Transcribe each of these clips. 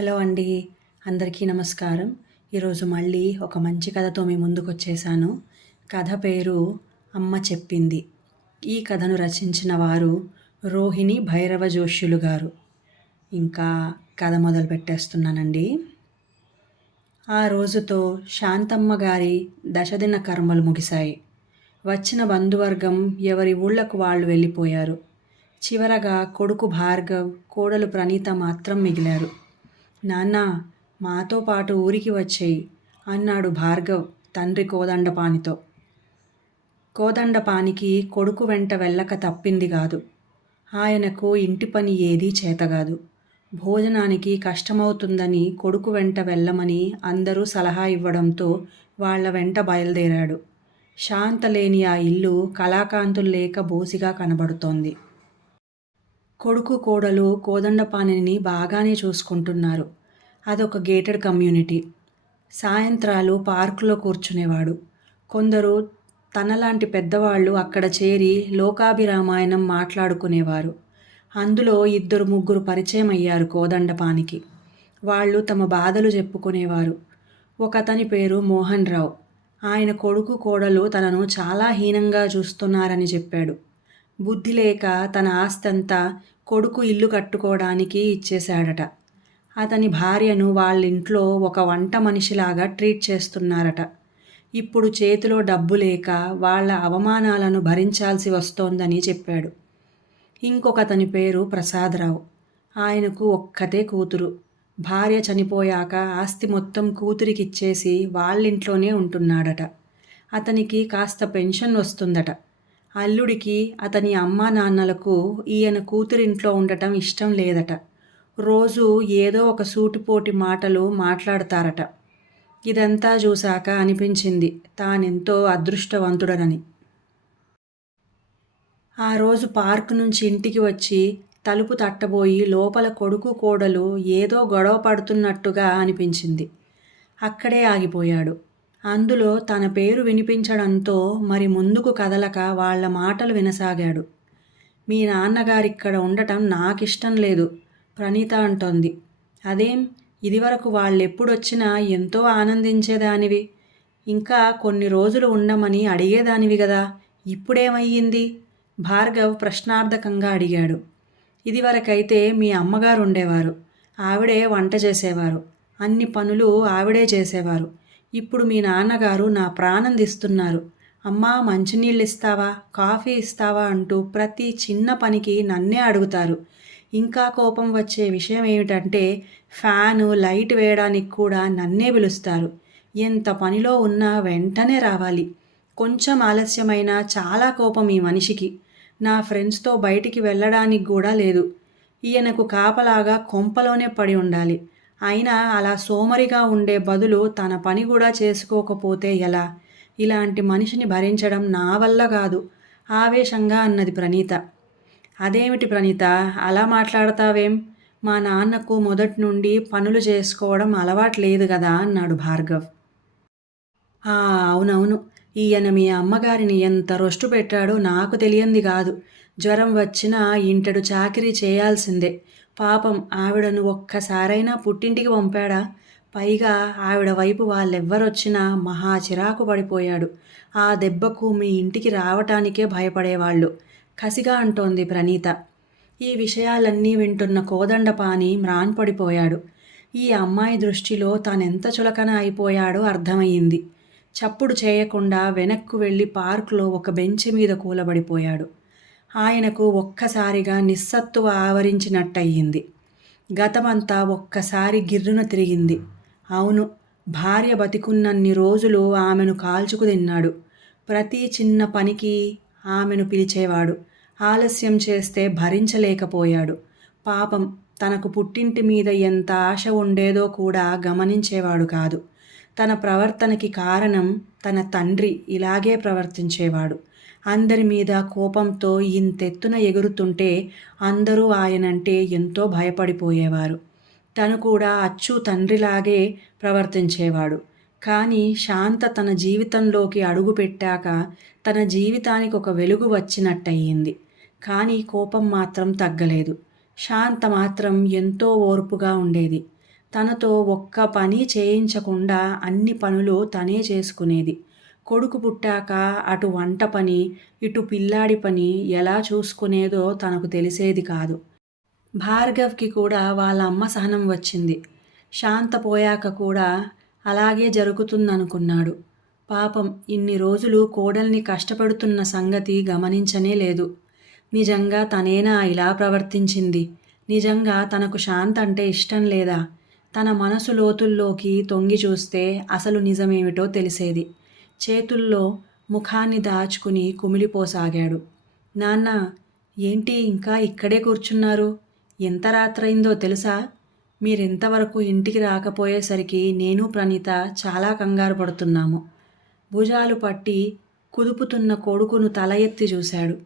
Hello అండి. అందరికీ నమస్కారం. ఈరోజు మళ్ళీ ఒక మంచి కథతో మీ ముందుకొచ్చేసాను. కథ పేరు 'అమ్మ చెప్పింది'. ఈ కథను రచించిన వారు రోహిణి భైరవ జోష్యులు గారు. ఇంకా కథ మొదలుపెట్టేస్తున్నానండి. ఆ రోజుతో శాంతమ్మ గారి దశదిన కర్మలు ముగిశాయి. వచ్చిన బంధువర్గం ఎవరి ఊళ్ళకు వాళ్ళు వెళ్ళిపోయారు. చివరగా కొడుకు భార్గవ్, కోడలు ప్రణీత మాత్రం మిగిలారు. నాన్నా, మాతో పాటు ఊరికి వచ్చేయి అన్నాడు భార్గవ్ తండ్రి కోదండపానితో. కోదండపానికి కొడుకు వెంట వెళ్ళక తప్పింది కాదు. ఆయనకు ఇంటి పని ఏదీ చేతగాదు. భోజనానికి కష్టమవుతుందని కొడుకు వెంట వెళ్ళమని అందరూ సలహా ఇవ్వడంతో వాళ్ల వెంట బయలుదేరాడు. శాంతలేని ఆ ఇల్లు కళాకాంతులు లేక బోసిగా కనబడుతోంది. కొడుకు కోడలు కోదండపాణిని బాగానే చూసుకుంటున్నారు. అదొక గేటెడ్ కమ్యూనిటీ. సాయంత్రాలు పార్కులో కూర్చునేవాడు. కొందరు తనలాంటి పెద్దవాళ్ళు అక్కడ చేరి లోకాభిరామాయణం మాట్లాడుకునేవారు. అందులో 2-3 పరిచయం అయ్యారు కోదండపానికి. వాళ్ళు తమ బాధలు చెప్పుకునేవారు. ఒకతని పేరు మోహన్ రావు. ఆయన కొడుకు కోడలు తనను చాలా హీనంగా చూస్తున్నారని చెప్పాడు. బుద్ధి లేక తన ఆస్తంతా కొడుకు ఇల్లు కట్టుకోవడానికి ఇచ్చేశాడట. అతని భార్యను వాళ్ళింట్లో ఒక వంట మనిషిలాగా ట్రీట్ చేస్తున్నారట. ఇప్పుడు చేతిలో డబ్బు లేక వాళ్ళ అవమానాలను భరించాల్సి వస్తోందని చెప్పాడు. ఇంకొకతని పేరు ప్రసాదరావు. ఆయనకు ఒక్కతే కూతురు. భార్య చనిపోయాక ఆస్తి మొత్తం కూతురికిచ్చేసి వాళ్ళింట్లోనే ఉంటున్నాడట. అతనికి కాస్త పెన్షన్ వస్తుందట. అల్లుడికి అతని అమ్మా నాన్నలకు ఈయన కూతురింట్లో ఉండటం ఇష్టం లేదట. రోజు ఏదో ఒక సూటిపోటి మాటలు మాట్లాడతారట. ఇదంతా చూశాక అనిపించింది తానెంతో అదృష్టవంతుడనని. ఆ రోజు పార్కు నుంచి ఇంటికి వచ్చి తలుపు తట్టబోయి లోపల కొడుకు కోడలు ఏదో గొడవ పడుతున్నట్టుగా అనిపించింది. అక్కడే ఆగిపోయాడు. అందులో తన పేరు వినిపించడంతో మరి ముందుకు కదలక వాళ్ల మాటలు వినసాగాడు. మీ నాన్నగారిక్కడ ఉండటం నాకిష్టం లేదు, ప్రణీత అంటోంది. అదేం, ఇదివరకు వాళ్ళెప్పుడొచ్చినా ఎంతో ఆనందించేదానివి. ఇంకా కొన్ని రోజులు ఉండమని అడిగేదానివి గదా, ఇప్పుడేమయ్యింది? భార్గవ్ ప్రశ్నార్థకంగా అడిగాడు. ఇదివరకైతే మీ అమ్మగారు ఉండేవారు. ఆవిడే వంట చేసేవారు. అన్ని పనులు ఆవిడే చేసేవారు. ఇప్పుడు మీ నాన్నగారు నా ప్రాణం తీస్తున్నారు. అమ్మా, మంచినీళ్ళు ఇస్తావా, కాఫీ ఇస్తావా అంటూ ప్రతి చిన్న పనికి నన్నే అడుగుతారు. ఇంకా కోపం వచ్చే విషయం ఏమిటంటే ఫ్యాను, లైట్ వేయడానికి కూడా నన్నే పిలుస్తారు. ఎంత పనిలో ఉన్నా వెంటనే రావాలి. కొంచెం ఆలస్యమైనా చాలా కోపం ఈ మనిషికి. నా ఫ్రెండ్స్తో బయటికి వెళ్ళడానికి కూడా లేదు. ఈయనకు కాపలాగా కొంపలోనే పడి ఉండాలి. అయినా అలా సోమరిగా ఉండే బదులు తన పని కూడా చేసుకోకపోతే ఎలా? ఇలాంటి మనిషిని భరించడం నా వల్ల కాదు, ఆవేశంగా అన్నది ప్రణీత. అదేమిటి ప్రణీత, అలా మాట్లాడతావేం? మా నాన్నకు మొదటి నుండి పనులు చేసుకోవడం అలవాట్లేదు కదా అన్నాడు భార్గవ్. అవునవును, ఈయన మీ అమ్మగారిని ఎంత రొష్టు పెట్టాడో నాకు తెలియంది కాదు. జ్వరం వచ్చినా ఇంటెడు చాకిరీ చేయాల్సిందే. పాపం ఆవిడను ఒక్కసారైనా పుట్టింటికి పంపాడా? పైగా ఆవిడ వైపు వాళ్ళెవ్వరొచ్చినా మహా చిరాకు పడిపోయాడు. ఆ దెబ్బకు మీ ఇంటికి రావటానికే భయపడేవాళ్ళు, కసిగా అంటోంది ప్రణీత. ఈ విషయాలన్నీ వింటున్న కోదండపాని మ్రాన్పడిపోయాడు. ఈ అమ్మాయి దృష్టిలో తానెంత చులకన అయిపోయాడో అర్థమయ్యింది. చప్పుడు చేయకుండా వెనక్కు వెళ్ళి పార్కులో ఒక బెంచి మీద కూలబడిపోయాడు. ఆయనకు ఒక్కసారిగా నిస్సత్తువ ఆవరించినట్టయింది. గతమంతా ఒక్కసారి గిర్రున తిరిగింది. అవును, భార్య బతికున్నన్ని రోజులు ఆమెను కాల్చుకు తిన్నాడు. ప్రతి చిన్న పనికి ఆమెను పిలిచేవాడు. ఆలస్యం చేస్తే భరించలేకపోయాడు. పాపం, తనకు పుట్టింటి మీద ఎంత ఆశ ఉండేదో కూడా గమనించేవాడు కాదు. తన ప్రవర్తనకి కారణం తన తండ్రి ఇలాగే ప్రవర్తించేవాడు. అందరి మీద కోపంతో ఇంతెత్తున ఎగురుతుంటే అందరూ ఆయనంటే ఎంతో భయపడిపోయేవారు. తను కూడా అచ్చు తండ్రిలాగే ప్రవర్తించేవాడు. కానీ శాంత తన జీవితంలోకి అడుగుపెట్టాక తన జీవితానికి ఒక వెలుగు వచ్చినట్టయింది. కానీ కోపం మాత్రం తగ్గలేదు. శాంత మాత్రం ఎంతో ఓర్పుగా ఉండేది. తనతో ఒక్క పని చేయించకుండా అన్ని పనులు తనే చేసుకునేది. కొడుకు పుట్టాక అటు వంట పని, ఇటు పిల్లాడి పని ఎలా చూసుకునేదో తనకు తెలిసేది కాదు. భార్గవ్‌కి కూడా వాళ్ళ అమ్మ సహనం వచ్చింది. శాంత పోయాక కూడా అలాగే జరుగుతుందనుకున్నాడు. పాపం ఇన్ని రోజులు కోడల్ని కష్టపెడుతున్న సంగతి గమనించనే లేదు. నిజంగా తనేనా ఇలా ప్రవర్తించింది? నిజంగా తనకు శాంత అంటే ఇష్టం లేదా? తన మనసు లోతుల్లోకి తొంగి చూస్తే అసలు నిజమేమిటో తెలిసేది. చేతుల్లో ముఖాన్ని దాచుకుని కుమిలిపోసాగాడు. నాన్నా, ఏంటి ఇంకా ఇక్కడే కూర్చున్నారు? ఎంత రాత్రైందో తెలుసా? మీరింతవరకు ఇంటికి రాకపోయేసరికి నేను ప్రణీత చాలా కంగారు పడుతున్నాము. భుజాలు పట్టి కుదుపుతున్న కొడుకును తల ఎత్తి చూశాడు.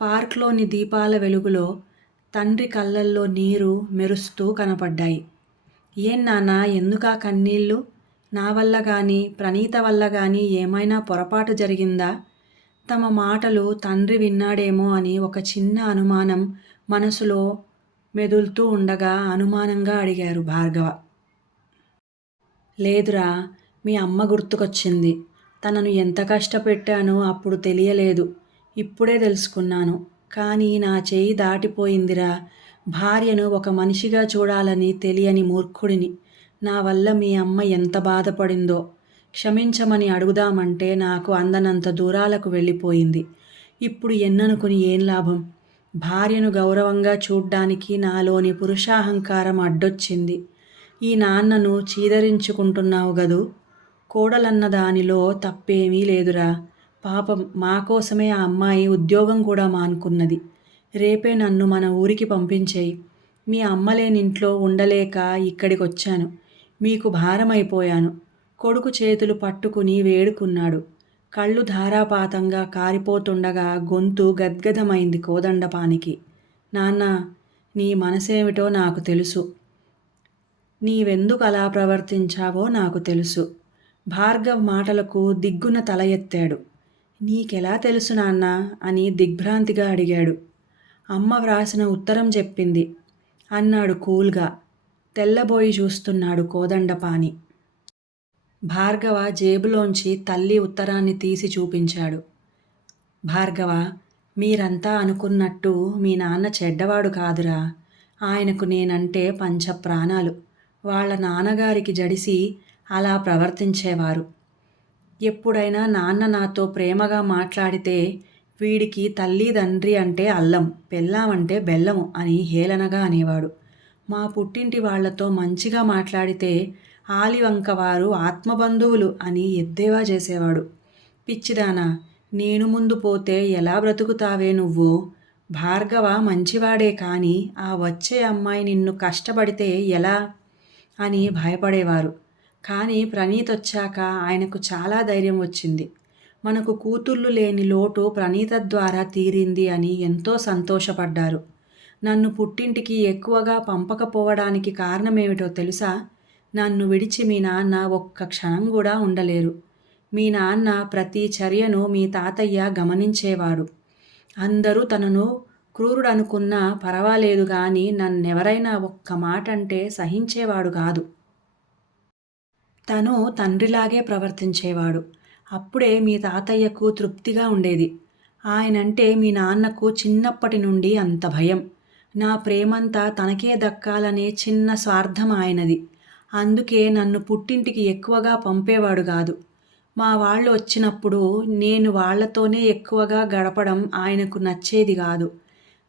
పార్క్లోని దీపాల వెలుగులో తండ్రి కళ్ళల్లో నీరు మెరుస్తూ కనపడ్డాయి. ఏం నాన్నా, ఎందుకా కన్నీళ్ళు? నా వల్ల గాని, ప్రణీత వల్ల గాని ఏమైనా పొరపాటు జరిగిందా? తమ మాటలు తండ్రి విన్నాడేమో అని ఒక చిన్న అనుమానం మనసులో మెదులుతూ ఉండగా అనుమానంగా అడిగారు భార్గవ. లేదురా, మీ అమ్మ గుర్తుకొచ్చింది. తనను ఎంత కష్టపెట్టానో అప్పుడు తెలియలేదు. ఇప్పుడే తెలుసుకున్నాను. కానీ నా చేయి దాటిపోయిందిరా. భార్యను ఒక మనిషిగా చూడాలని తెలియని మూర్ఖుడిని. నా వల్ల మీ అమ్మ ఎంత బాధపడిందో. క్షమించమని అడుగుదామంటే నాకు అందనంత దూరాలకు వెళ్ళిపోయింది. ఇప్పుడు ఎన్ననుకుని ఏం లాభం? భార్యను గౌరవంగా చూడ్డానికి నాలోని పురుషాహంకారం అడ్డొచ్చింది. ఈ నాన్నను చీదరించుకుంటున్నావు గదూ. కోడలన్న దానిలో తప్పేమీ లేదురా. పాపం మా కోసమే ఆ అమ్మాయి ఉద్యోగం కూడా మానుకున్నది. రేపే నన్ను మన ఊరికి పంపించేయి. మీ అమ్మలేనింట్లో ఉండలేక ఇక్కడికొచ్చాను. మీకు భారమైపోయాను. కొడుకు చేతులు పట్టుకుని వేడుకున్నాడు. కళ్ళు ధారాపాతంగా కారిపోతుండగా గొంతు గద్గదమైంది కోదండపానికి. నాన్నా, నీ మనసేమిటో నాకు తెలుసు. నీవెందుకు అలా ప్రవర్తించావో నాకు తెలుసు. భార్గవ్ మాటలకు దిగ్గున తల ఎత్తాడు. నీకెలా తెలుసు నాన్నా అని దిగ్భ్రాంతిగా అడిగాడు. అమ్మ వ్రాసిన ఉత్తరం చెప్పింది అన్నాడు కూల్గా. తెల్లబోయి చూస్తున్నాడు కోదండపాని. భార్గవ జేబులోంచి తల్లి ఉత్తరాన్ని తీసి చూపించాడు. భార్గవ, మీరంతా అనుకున్నట్టు మీ నాన్న చెడ్డవాడు కాదురా. ఆయనకు నేనంటే పంచ ప్రాణాలు. వాళ్ళ నాన్నగారికి జడిసి అలా ప్రవర్తించేవారు. ఎప్పుడైనా నాన్న నాతో ప్రేమగా మాట్లాడితే వీడికి తల్లి తండ్రి అంటే అల్లం, పెళ్ళాం అంటే బెల్లము అని హేళనగా అనేవాడు. మా పుట్టింటి వాళ్లతో మంచిగా మాట్లాడితే ఆలివంక వారు ఆత్మబంధువులు అని ఎద్దేవా చేసేవాడు. పిచ్చిదానా, నేను ముందు పోతే ఎలా బ్రతుకుతావే నువ్వు? భార్గవ మంచివాడే కానీ ఆ వచ్చే అమ్మాయి నిన్ను కష్టపడితే ఎలా అని భయపడేవారు. కానీ ప్రణీత్ వచ్చాక ఆయనకు చాలా ధైర్యం వచ్చింది. మనకు కూతుర్లు లేని లోటు ప్రణీత ద్వారా తీరింది అని ఎంతో సంతోషపడ్డారు. నన్ను పుట్టింటికి ఎక్కువగా పంపకపోవడానికి కారణమేమిటో తెలుసా? నన్ను విడిచి మీ నాన్న ఒక్క క్షణం కూడా ఉండలేరు. మీ నాన్న ప్రతి చర్యను మీ తాతయ్య గమనించేవాడు. అందరూ తనను క్రూరుడనుకున్నా పర్వాలేదు కానీ నన్నెవరైనా ఒక్క మాట అంటే సహించేవాడు కాదు. తను తండ్రిలాగే ప్రవర్తించేవాడు. అప్పుడే మీ తాతయ్యకు తృప్తిగా ఉండేది. ఆయనంటే మీ నాన్నకు చిన్నప్పటి నుండి అంత భయం. నా ప్రేమంతా తనకే దక్కాలనే చిన్న స్వార్థం ఆయనది. అందుకే నన్ను పుట్టింటికి ఎక్కువగా పంపేవాడు కాదు. మా వాళ్ళు వచ్చినప్పుడు నేను వాళ్లతోనే ఎక్కువగా గడపడం ఆయనకు నచ్చేది కాదు.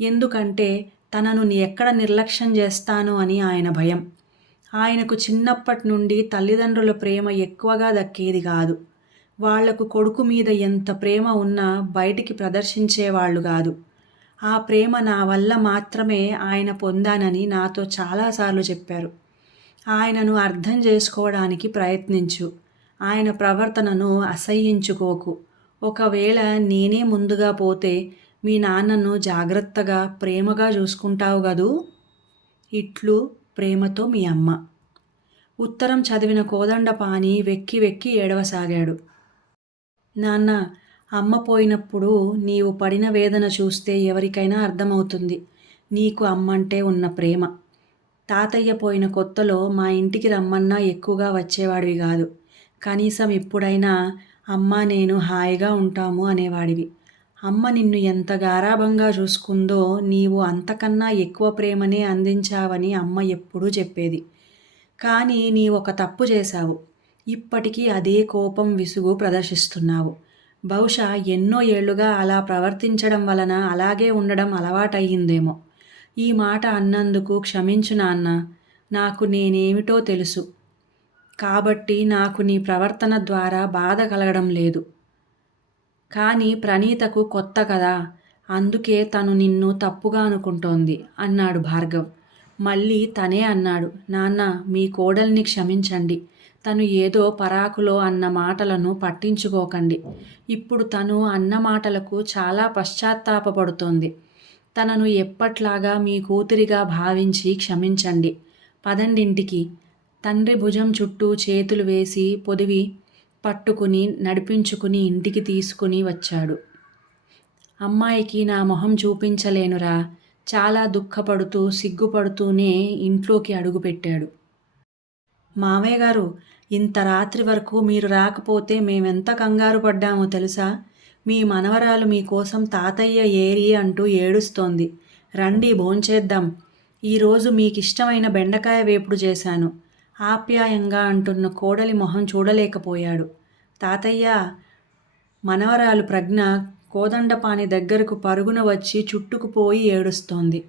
ఎందుకంటే తనను ఎక్కడ నిర్లక్ష్యం చేస్తానో అని ఆయన భయం. ఆయనకు చిన్నప్పటి నుండి తల్లిదండ్రుల ప్రేమ ఎక్కువగా దక్కేది కాదు. వాళ్లకు కొడుకు మీద ఎంత ప్రేమ ఉన్నా బయటికి ప్రదర్శించేవాళ్లు కాదు. ఆ ప్రేమ నా వల్ల మాత్రమే ఆయన పొందానని నాతో చాలాసార్లు చెప్పారు. ఆయనను అర్థం చేసుకోవడానికి ప్రయత్నించు. ఆయన ప్రవర్తనను అసహ్యించుకోకు. ఒకవేళ నేనే ముందుగా పోతే మీ నాన్నను జాగ్రత్తగా ప్రేమగా చూసుకుంటావు గదూ. ఇట్లు ప్రేమతో మీ అమ్మ. ఉత్తరం చదివిన కోదండపాని వెక్కి వెక్కి ఏడవసాగాడు. నాన్న, అమ్మ పోయినప్పుడు నీవు పడిన వేదన చూస్తే ఎవరికైనా అర్థమవుతుంది. నీకు అమ్మంటే ఉన్న ప్రేమ. తాతయ్య పోయిన కొత్తలో మా ఇంటికి రమ్మన్నా ఎక్కువగా వచ్చేవాడివి కాదు. కనీసం ఎప్పుడైనా అమ్మ నేను హాయిగా ఉంటాము అనేవాడివి. అమ్మ నిన్ను ఎంత గారాబంగా చూసుకుందో నీవు అంతకన్నా ఎక్కువ ప్రేమనే అందించావని అమ్మ ఎప్పుడూ చెప్పేది. కానీ నీవొక తప్పు చేశావు. ఇప్పటికీ అదే కోపం, విసుగు ప్రదర్శిస్తున్నావు. బహుశా ఎన్నో ఏళ్లుగా అలా ప్రవర్తించడం వలన అలాగే ఉండడం అలవాటయ్యిందేమో. ఈ మాట అన్నందుకు క్షమించు నాన్న. నాకు నేనేమిటో తెలుసు. కాబట్టి నాకు నీ ప్రవర్తన ద్వారా బాధ కలగడం లేదు. కానీ ప్రణీతకు కొత్త కదా, అందుకే తను నిన్ను తప్పుగా అనుకుంటోంది అన్నాడు భార్గవ్. మళ్ళీ తనే అన్నాడు, నాన్న మీ కోడల్ని క్షమించండి. తను ఏదో పరాకులో అన్న మాటలను పట్టించుకోకండి. ఇప్పుడు తను అన్న మాటలకు చాలా పశ్చాత్తాపపడుతోంది. తనను ఎప్పట్లాగా మీ కూతురిగా భావించి క్షమించండి. పదండింటికి. తండ్రి భుజం చుట్టూ చేతులు వేసి పొదివి పట్టుకుని నడిపించుకుని ఇంటికి తీసుకుని వచ్చాడు. అమ్మాయికి నా మొహం చూపించలేనురా. చాలా దుఃఖపడుతూ సిగ్గుపడుతూనే ఇంట్లోకి అడుగుపెట్టాడు. మావయ్య గారు, ఇంత రాత్రి వరకు మీరు రాకపోతే మేమెంత కంగారు పడ్డామో తెలుసా? మీ మనవరాలు మీకోసం తాతయ్య ఏరి అంటూ ఏడుస్తోంది. రండి భోంచేద్దాం. ఈరోజు మీకిష్టమైన బెండకాయ వేపుడు చేశాను ఆప్యాయంగా అంటున్న కోడలి మొహం చూడలేకపోయాడు. తాతయ్య! మనవరాలు ప్రజ్ఞ కోదండపాణి దగ్గరకు పరుగున వచ్చి చుట్టుకుపోయి ఏడుస్తోంది.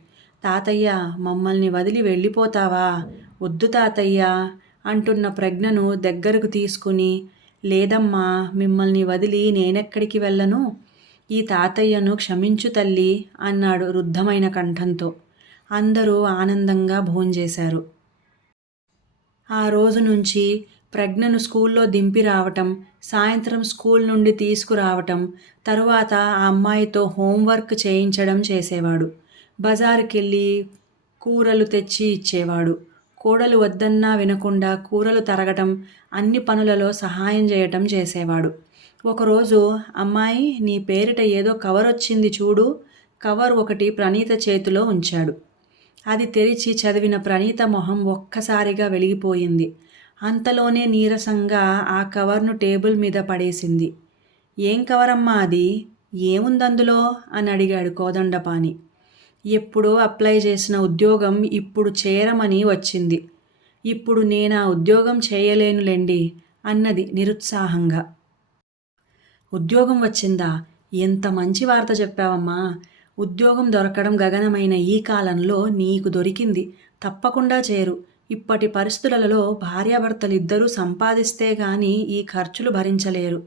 తాతయ్య, మమ్మల్ని వదిలి వెళ్ళిపోతావా? వద్దు తాతయ్య అంటున్న ప్రజ్ఞను దగ్గరకు తీసుకుని, లేదమ్మా, మిమ్మల్ని వదిలి నేనెక్కడికి వెళ్ళను. ఈ తాతయ్యను క్షమించు తల్లి అన్నాడు రుద్ధమైన కంఠంతో. అందరూ ఆనందంగా భోంచేశారు. ఆ రోజు నుంచి ప్రజ్ఞను స్కూల్లో దింపి రావటం, సాయంత్రం స్కూల్ నుండి తీసుకురావటం, తరువాత ఆ అమ్మాయితో హోంవర్క్ చేయించడం చేసేవాడు. బజారుకెళ్ళి కూరలు తెచ్చి ఇచ్చేవాడు. కోడలు వద్దన్నా వినకుండా కూరలు తరగటం, అన్ని పనులలో సహాయం చేయటం చేసేవాడు. ఒకరోజు, అమ్మాయి, నీ పేరిట ఏదో కవర్ వచ్చింది చూడు. కవర్ ఒకటి ప్రణీత చేతిలో ఉంచాడు. అది తెరిచి చదివిన ప్రణీత మొహం ఒక్కసారిగా వెలిగిపోయింది. అంతలోనే నీరసంగా ఆ కవర్ను టేబుల్ మీద పడేసింది. ఏం కవరమ్మా అది? ఏముందందులో అని అడిగాడు కోదండపాణి. ఎప్పుడో అప్లై చేసిన ఉద్యోగం ఇప్పుడు చేరమని వచ్చింది. ఇప్పుడు నేనా ఉద్యోగం చేయలేనులేండి అన్నది నిరుత్సాహంగా. ఉద్యోగం వచ్చిందా? ఎంత మంచి వార్త చెప్పావమ్మా. ఉద్యోగం దొరకడం గగనమైన ఈ కాలంలో నీకు దొరికింది. తప్పకుండా చేరు. ఇప్పటి పరిస్థితులలో భార్యాభర్తలిద్దరూ సంపాదిస్తే గాని ఈ ఖర్చులు భరించలేరు.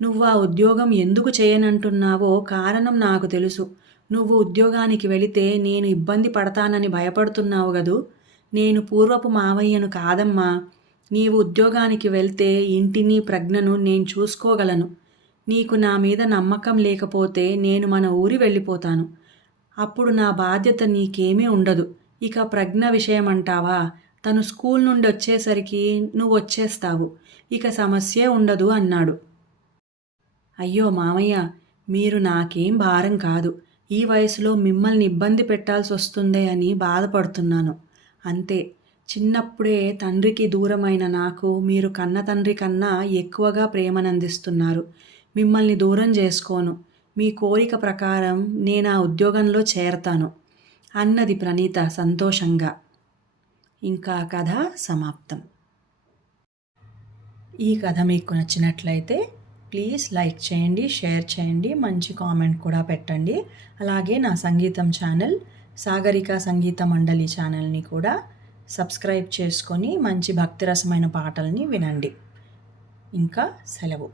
నువ్వు ఆ ఉద్యోగం ఎందుకు చేయనంటున్నావో కారణం నాకు తెలుసు. నువ్వు ఉద్యోగానికి వెళితే నేను ఇబ్బంది పడతానని భయపడుతున్నావు గదూ. నేను పూర్వపు మావయ్యను కాదమ్మా. నీవు ఉద్యోగానికి వెళ్తే ఇంటిని ప్రజ్ఞను నేను చూసుకోగలను. నీకు నా మీద నమ్మకం లేకపోతే నేను మన ఊరి వెళ్ళిపోతాను. అప్పుడు నా బాధ్యత నీకేమీ ఉండదు. ఇక ప్రజ్ఞ విషయమంటావా? తను స్కూల్ నుండి వచ్చేసరికి నువ్వు వచ్చేస్తావు. ఇక సమస్యే ఉండదు అన్నాడు. అయ్యో మామయ్య, మీరు నాకేం భారం కాదు. ఈ వయసులో మిమ్మల్ని ఇబ్బంది పెట్టాల్సి వస్తుందే అని బాధపడుతున్నాను అంతే. చిన్నప్పుడే తండ్రికి దూరమైన నాకు మీరు కన్న తండ్రి కన్నా ఎక్కువగా ప్రేమనందిస్తున్నారు. మిమ్మల్ని దూరం చేసుకోను. మీ కోరిక ప్రకారం నేను ఆ ఉద్యోగంలో చేరతాను అన్నది ప్రణీత సంతోషంగా. ఇంకా కథ సమాప్తం. ఈ కథ మీకు నచ్చినట్లయితే ప్లీజ్ లైక్ చేయండి, షేర్ చేయండి, మంచి కామెంట్ కూడా పెట్టండి. అలాగే నా సంగీతం ఛానల్ సాగరిక సంగీత మండలి ఛానల్ని కూడా సబ్స్క్రైబ్ చేసుకొని మంచి భక్తిరసమైన పాటల్ని వినండి. ఇంకా సెలవు.